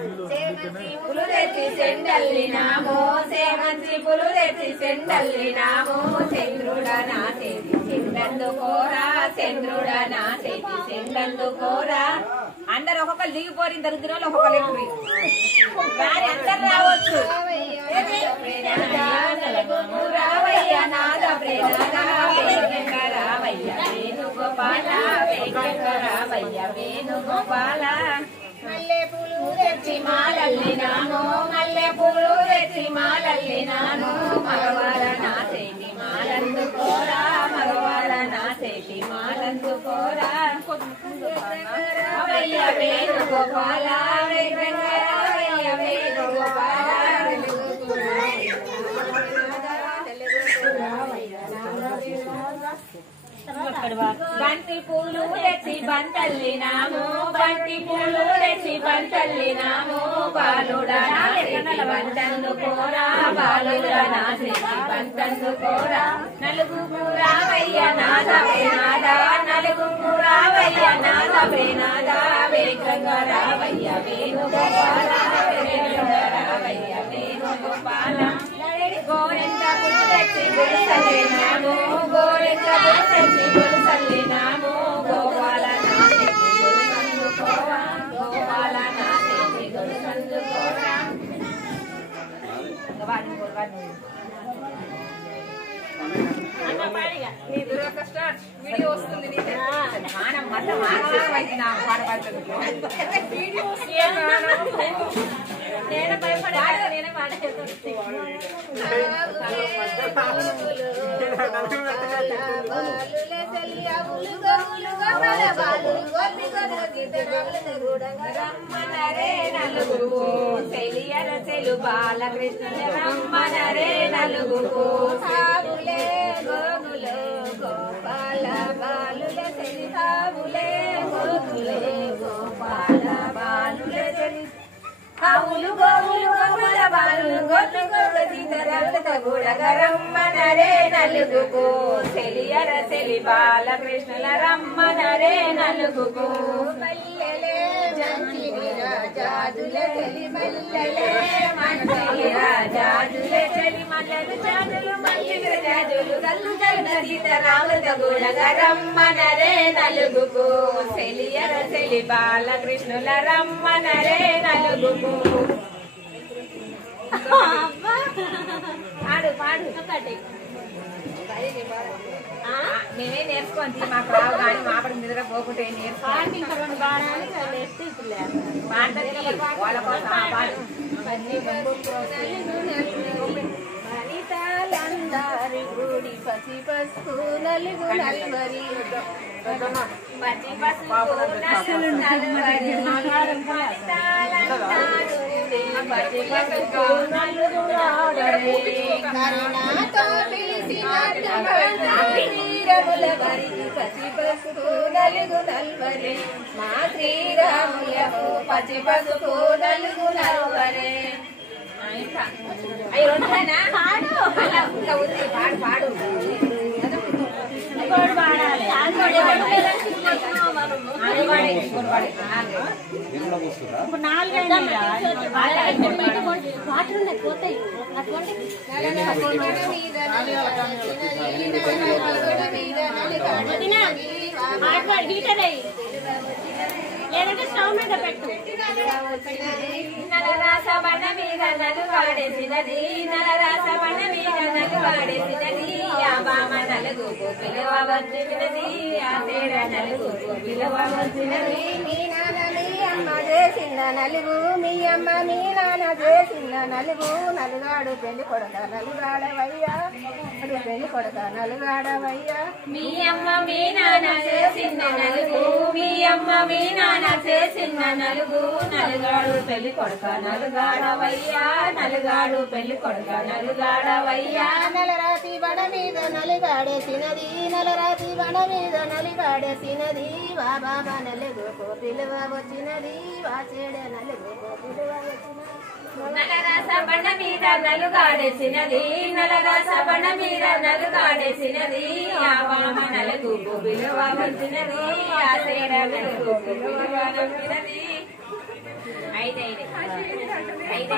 పులు తెచ్చి సెండల్లినామో సేమంచి పులు తెచ్చి సెండల్లినామో చంద్రుడనా చేతి సెండందుకోరా చంద్రుడనా చేతి సెండందుకోరా. అందరు ఒక్కొక్కరు దిగిపోయిన దరిద్రంలో ఒక్కొక్కరు ఎక్కువ కానీ అందరు రావచ్చు. రావయ్య నాద ప్రేమ రావయ్య వేణుగోపాల రావయ్య వేణుగోపాల. మల్లె పూలు తెచ్చి మాలల్లినాను మల్లె పూలు తెచ్చి మాలల్లినాను మగవాళ్ళ నా చేతి మాలందుకోరా మగవాళ్ళ నా చేతి మాలందుకోరా. రావయ్య వేణుగోపాల రావయ్య వేణుగోపాల. బంతి పూలు తెచ్చి బంతల్లినాము బంతి పూలు తెచ్చి బంతల్లినాము బాలుడనా బంతందుకోరా బాలుడనా బంతందుకోరా. నలుగురు రావయ్య నాద వేనాద నలుగురు రావయ్య నాద వేనాద వేగంగా రావయ్య వేణుగోపాల రావయ్య వేణుగోపాల. గోరెంట పూలు తెచ్చి గుడిసల్లినాము గోరెంట పూలు తెచ్చి గుడిసల్లినాము గోపాల నా చేతి గుడిసందుకోరా గోపాల నా చేతి గుడిసందుకోరా. వీడియో వస్తుంది నేను భయపడాలి నేనే రమ్మనరే నలుగురు చెలియర చెలు బాలకృష్ణ రమ్మనరే నలుగురు సాగులే గోగులు గోపాల బాలుల చెలి సాగులే గోగులే గోపాల బాలుల చెలి ఆవులు గోవులు గోపాల బాలులు గొల్లు గొల్లు సీతరాములత గూడగా రమ్మనరే నలుగుకు చెలియర చెలి బాలకృష్ణుల రమ్మనరే నలుగుకు. మల్లెలే జంచిని రాజాదుల చెలి మల్లెలే మంచి రాజాదుల చెలి మల్లెలు జాజులు మంచి రాజులు గల్లు గల్లు సీతరాములత గూడగా రమ్మనరే నలుగుకు చెలియర చెలి బాలకృష్ణుల రమ్మనరే నలుగుకు. పాడు పాడు మేమే నేర్చుకోండి మాకు రావు కానీ మా పడి నిద్ర పోకుంటే నేర్చుకోండి. వాళ్ళ కోసం వనితాలందరి గుడి పసి పసుపు నలుగు నలువరి పసి పసుపు నలువరి పసి పసుపు నలుగు కరుణాతో శ్రీరముల వరి పసి పసుపు నలుగు నల్వరి మా శ్రీరాములకు పసి పసుపు నలుగు నల్వరే. అయ్యి రెండునా పాడు పాడు పాడు పాడాలి లేదంటే స్టవ్ మీద పెట్టు. నలరాస బండ మీద నలుగాడేసినది నలరాస బండ మీద నలుగాడేసినది ఆ బామ నలుగుకు పిలవవచ్చినది ఆ తేడ నలుగుకు పిలవవచ్చినది. మీ నాన్న మీ అమ్మ చేసిన నలుగు మీ అమ్మ మీ నాన్న చేసిన నలుగు నలుగాడు పెళ్లి కొడక నలుగాడవయ్యా పెళ్లి కొడక నలుగాడవయ్యా. మీ అమ్మ మీ నాన్న చేసిన నలుగు మీ అమ్మ మీ నాన్న చేసిన నలుగు నలుగాడు పెళ్లి కొడక నలుగాడవయ్యా నలుగాడు పెళ్లి కొడక నలుగాడవయ్యా. నలరాతి బడ మీద నలుగాడేసినది నలరాతి బడ మీద నలుగాడేసినది వా బాబా నలుగుకు పిలువ వచ్చినది వా చెడ నలుగుకు పిలువ వచ్చినది. నలరాస బండ మీద నలుగాడేసినది నలరాస బండ మీద నలుగాడేసినది ఆ బామ నలుగుకు పిలువ వచ్చినది ఆ చెడ నలుగుకు పిలువ వచ్చినది. ఐదు